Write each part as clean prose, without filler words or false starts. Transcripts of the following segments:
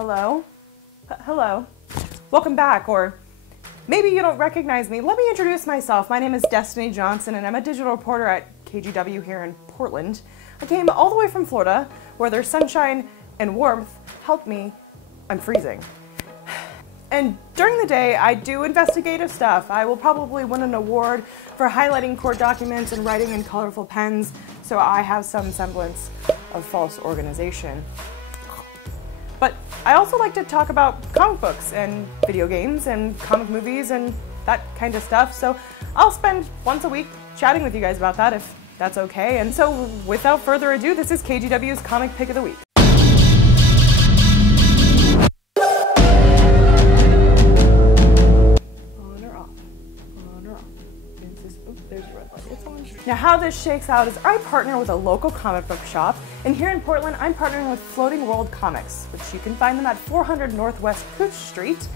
Hello? Hello. Welcome back, or maybe you don't recognize me. Let me introduce myself. My name is Destiny Johnson, and I'm a digital reporter at KGW here in Portland. I came all the way from Florida, where there's sunshine and warmth. Help me, I'm freezing. And during the day, I do investigative stuff. I will probably win an award for highlighting court documents and writing in colorful pens, so I have some semblance of false organization. But I also like to talk about comic books and video games and comic movies and that kind of stuff, so I'll spend once a week chatting with you guys about that if that's okay. And so without further ado, this is KGW's Comic Pick of the Week. Now how this shakes out is I partner with a local comic book shop, and here in Portland I'm partnering with Floating World Comics, which you can find them at 400 Northwest Couch Street.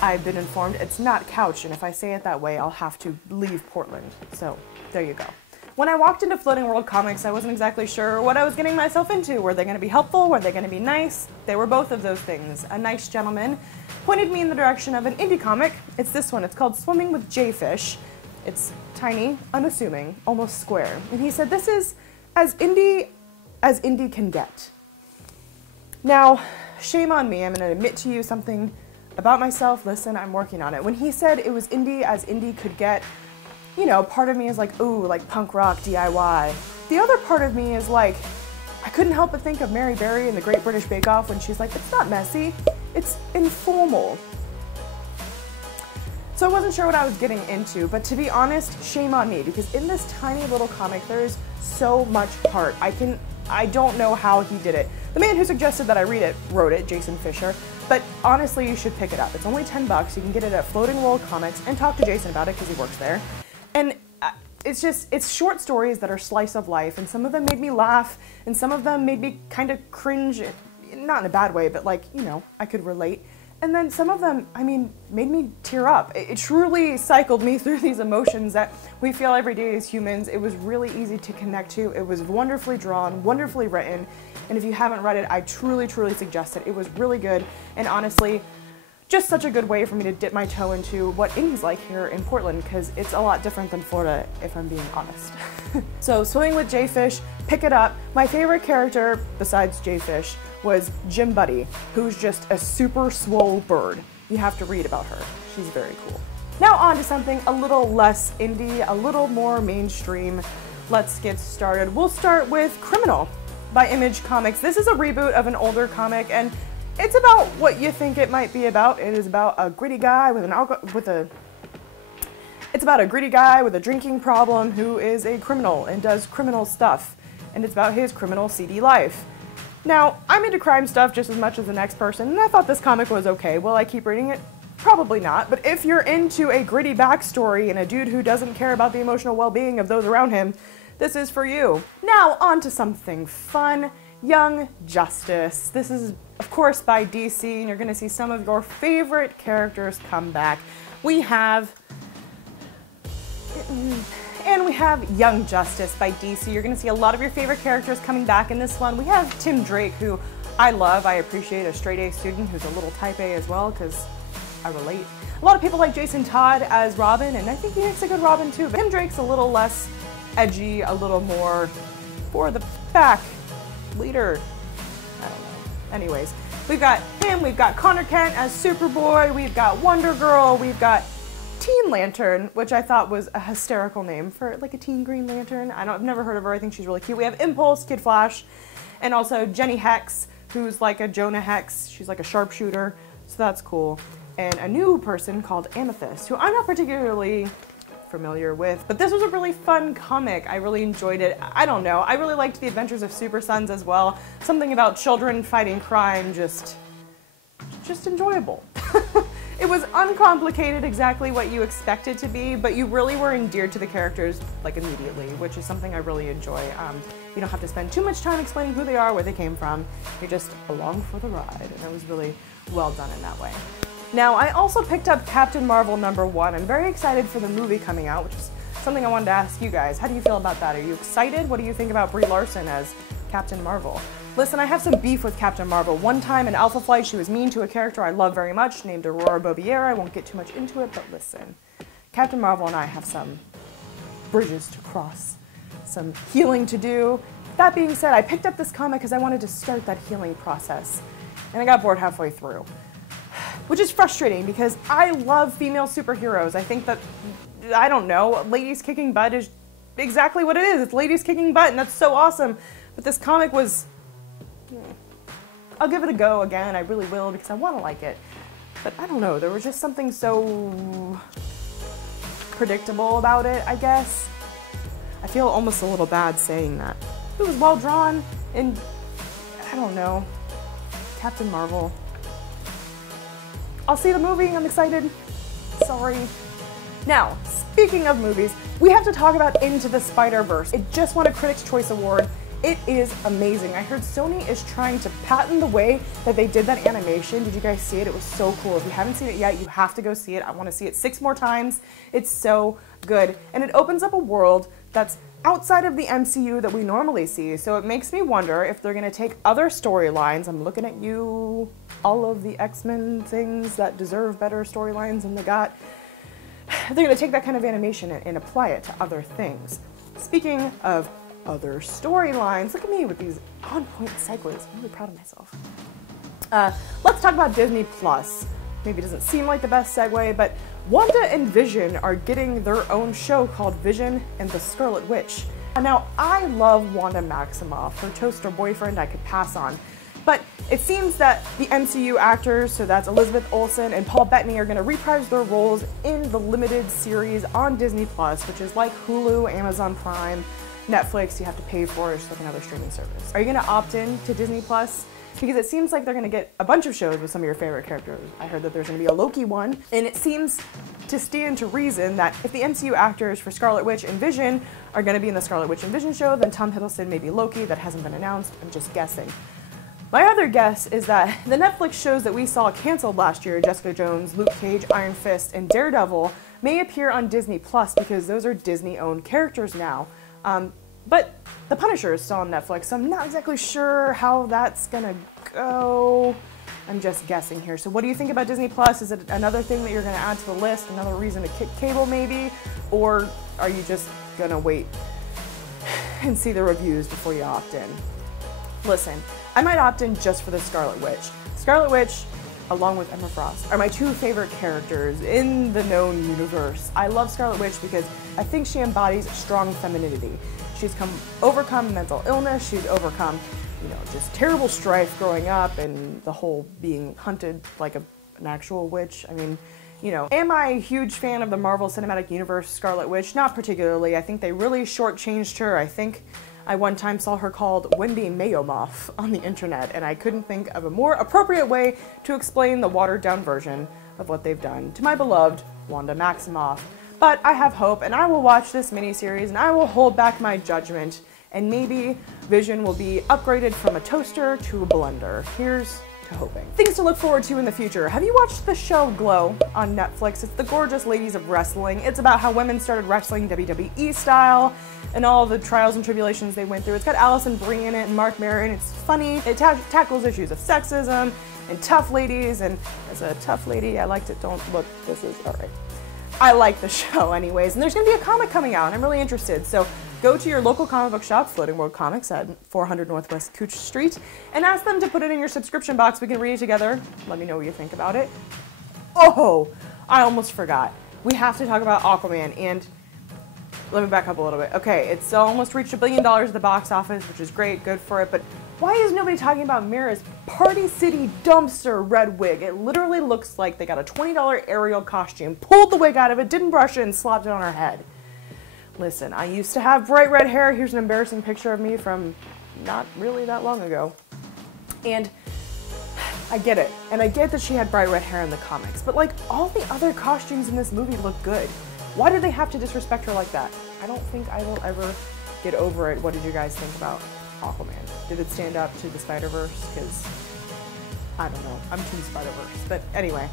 I've been informed it's not Couch, and if I say it that way I'll have to leave Portland, so there you go. When I walked into Floating World Comics, I wasn't exactly sure what I was getting myself into. Were they going to be helpful? Were they going to be nice? They were both of those things. A nice gentleman pointed me in the direction of an indie comic. It's this one. It's called Swimming with JFish. It's tiny, unassuming, almost square. And he said, this is as indie can get. Now, shame on me, I'm gonna admit to you something about myself. Listen, I'm working on it. When he said it was indie as indie could get, you know, part of me is like, ooh, like punk rock DIY. The other part of me is like, I couldn't help but think of Mary Berry in the Great British Bake Off when she's like, it's not messy, it's informal. So I wasn't sure what I was getting into, but to be honest, shame on me, because in this tiny little comic, there's so much heart. I don't know how he did it. The man who suggested that I read it wrote it, Jason Fischer, but honestly, you should pick it up. It's only 10 bucks. You can get it at Floating World Comics and talk to Jason about it because he works there. And it's short stories that are slice of life, and some of them made me laugh, and some of them made me kind of cringe, not in a bad way, but like, you know, I could relate. And then some of them, I mean, made me tear up. It truly cycled me through these emotions that we feel every day as humans. It was really easy to connect to. It was wonderfully drawn, wonderfully written. And if you haven't read it, I truly, truly suggest it. It was really good. And honestly, just such a good way for me to dip my toe into what indie's like here in Portland, because it's a lot different than Florida, if I'm being honest. So Swimming with JFish, pick it up. My favorite character, besides JFish, was Jim Buddy, who's just a super swole bird. You have to read about her. She's very cool. Now on to something a little less indie, a little more mainstream. Let's get started. We'll start with Criminal by Image Comics. This is a reboot of an older comic, and it's about what you think it might be about. It is about a gritty guy with It's about a gritty guy with a drinking problem who is a criminal and does criminal stuff, and it's about his criminal seedy life. Now, I'm into crime stuff just as much as the next person, and I thought this comic was okay. Will I keep reading it? Probably not, but if you're into a gritty backstory and a dude who doesn't care about the emotional well-being of those around him, this is for you. Now, on to something fun, Young Justice. This is, of course, by DC, and you're gonna see some of your favorite characters come back. We have Young Justice by DC. You're going to see a lot of your favorite characters coming back in this one. We have Tim Drake, who I love. I appreciate a straight-A student who's a little type A as well, because I relate. A lot of people like Jason Todd as Robin, and I think he makes a good Robin too, but Tim Drake's a little less edgy, a little more for the back leader. I don't know. Anyways, we've got him, we've got Connor Kent as Superboy, we've got Wonder Girl, we've got Teen Lantern, which I thought was a hysterical name for like a teen Green Lantern. I've never heard of her. I think she's really cute. We have Impulse, Kid Flash, and also Jenny Hex, who's like a Jonah Hex. She's like a sharpshooter, so that's cool. And a new person called Amethyst, who I'm not particularly familiar with, but this was a really fun comic. I really enjoyed it. I don't know. I really liked the Adventures of Super Sons as well. Something about children fighting crime, just enjoyable. It was uncomplicated, exactly what you expect it to be, but you really were endeared to the characters like immediately, which is something I really enjoy. You don't have to spend too much time explaining who they are, where they came from. You're just along for the ride, and it was really well done in that way. Now, I also picked up Captain Marvel #1. I'm very excited for the movie coming out, which is something I wanted to ask you guys. How do you feel about that? Are you excited? What do you think about Brie Larson as Captain Marvel? Listen, I have some beef with Captain Marvel. One time in Alpha Flight, she was mean to a character I love very much, named Aurora Bobier. I won't get too much into it, but listen. Captain Marvel and I have some bridges to cross, some healing to do. That being said, I picked up this comic because I wanted to start that healing process, and I got bored halfway through. Which is frustrating because I love female superheroes. I think that, I don't know, ladies kicking butt is exactly what it is. It's ladies kicking butt, and that's so awesome. But this comic was, I'll give it a go again. I really will because I want to like it. But I don't know, there was just something so predictable about it, I guess. I feel almost a little bad saying that. It was well drawn, and I don't know, Captain Marvel. I'll see the movie, I'm excited. Sorry. Now, speaking of movies, we have to talk about Into the Spiderverse. It just won a Critics' Choice Award. It is amazing. I heard Sony is trying to patent the way that they did that animation. Did you guys see it? It was so cool. If you haven't seen it yet, you have to go see it. I want to see it 6 more times. It's so good. And it opens up a world that's outside of the MCU that we normally see. So it makes me wonder if they're going to take other storylines. I'm looking at you, all of the X-Men things that deserve better storylines than they got. They're going to take that kind of animation and apply it to other things. Speaking of other storylines, look at me with these on-point segues. I'm really proud of myself. Let's talk about Disney Plus. Maybe it doesn't seem like the best segue, but Wanda and Vision are getting their own show called Vision and the Scarlet Witch. Now, I love Wanda Maximoff. Her toaster boyfriend I could pass on. But it seems that the MCU actors, so that's Elizabeth Olsen and Paul Bettany, are going to reprise their roles in the limited series on Disney Plus, which is like Hulu, Amazon Prime, Netflix. You have to pay for it, it's like another streaming service. Are you going to opt in to Disney Plus? Because it seems like they're going to get a bunch of shows with some of your favorite characters. I heard that there's going to be a Loki one, and it seems to stand to reason that if the MCU actors for Scarlet Witch and Vision are going to be in the Scarlet Witch and Vision show, then Tom Hiddleston may be Loki. That hasn't been announced. I'm just guessing. My other guess is that the Netflix shows that we saw canceled last year, Jessica Jones, Luke Cage, Iron Fist, and Daredevil, may appear on Disney Plus because those are Disney-owned characters now. But The Punisher is still on Netflix, so I'm not exactly sure how that's gonna go. I'm just guessing here. So what do you think about Disney Plus? Is it another thing that you're gonna add to the list? Another reason to kick cable maybe? Or are you just gonna wait and see the reviews before you opt in? Listen, I might opt in just for the Scarlet Witch. Scarlet Witch, along with Emma Frost, are my 2 favorite characters in the known universe. I love Scarlet Witch because I think she embodies strong femininity. She's overcome mental illness, she's overcome, just terrible strife growing up and the whole being hunted like an actual witch. I mean, am I a huge fan of the Marvel Cinematic Universe Scarlet Witch? Not particularly. I think they really shortchanged her. I think I one time saw her called Wendy Mayomoff on the internet, and I couldn't think of a more appropriate way to explain the watered-down version of what they've done to my beloved Wanda Maximoff. But I have hope, and I will watch this miniseries, and I will hold back my judgment, and maybe Vision will be upgraded from a toaster to a blender. Here's to hoping. Things to look forward to in the future. Have you watched the show Glow on Netflix? It's the gorgeous ladies of wrestling. It's about how women started wrestling WWE style and all the trials and tribulations they went through. It's got Allison Brie in it and Mark Mera, and it's funny. It tackles issues of sexism and tough ladies, and as a tough lady, I liked it. Don't look, this is, all right. I like the show anyways, and there's going to be a comic coming out, and I'm really interested. So go to your local comic book shop, Floating World Comics at 400 Northwest Cooch Street, and ask them to put it in your subscription box. We can read it together. Let me know what you think about it. Oh, I almost forgot. We have to talk about Aquaman, and let me back up a little bit. Okay, it's almost reached $1 billion at the box office, which is great, good for it, but why is nobody talking about Mera's Party City dumpster red wig? It literally looks like they got a $20 Ariel costume, pulled the wig out of it, didn't brush it, and slapped it on her head. Listen, I used to have bright red hair. Here's an embarrassing picture of me from not really that long ago. And I get it. And I get that she had bright red hair in the comics, but like all the other costumes in this movie look good. Why did they have to disrespect her like that? I don't think I will ever get over it. What did you guys think about Aquaman? Did it stand up to the Spiderverse? Because I don't know. I'm Team Spiderverse. But anyway,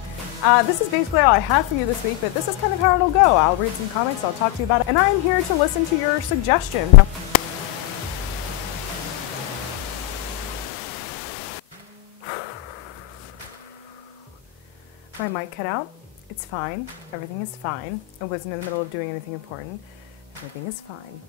this is basically all I have for you this week, but this is kind of how it'll go. I'll read some comics, I'll talk to you about it, and I'm here to listen to your suggestions. My mic cut out. It's fine. Everything is fine. I wasn't in the middle of doing anything important. Everything is fine.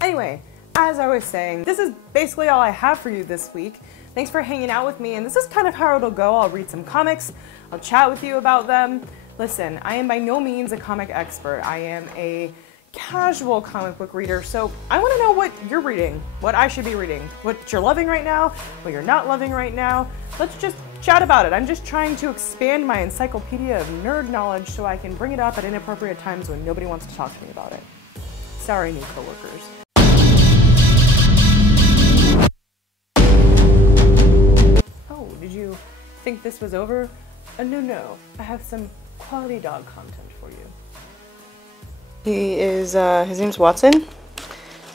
Anyway, as I was saying, this is basically all I have for you this week. Thanks for hanging out with me, and this is kind of how it'll go. I'll read some comics, I'll chat with you about them. Listen, I am by no means a comic expert. I am a casual comic book reader, so I want to know what you're reading, what I should be reading, what you're loving right now, what you're not loving right now. Let's just chat about it. I'm just trying to expand my encyclopedia of nerd knowledge so I can bring it up at inappropriate times when nobody wants to talk to me about it. Sorry, new coworkers. Oh, did you think this was over? No, I have some quality dog content for you. He is, his name's Watson,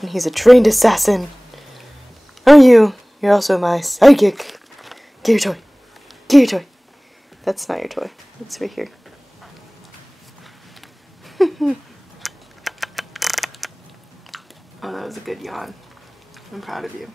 and he's a trained assassin. Are you? You're also my psychic. Get your toy. Get your toy. That's not your toy. It's right here. Oh, that was a good yawn. I'm proud of you.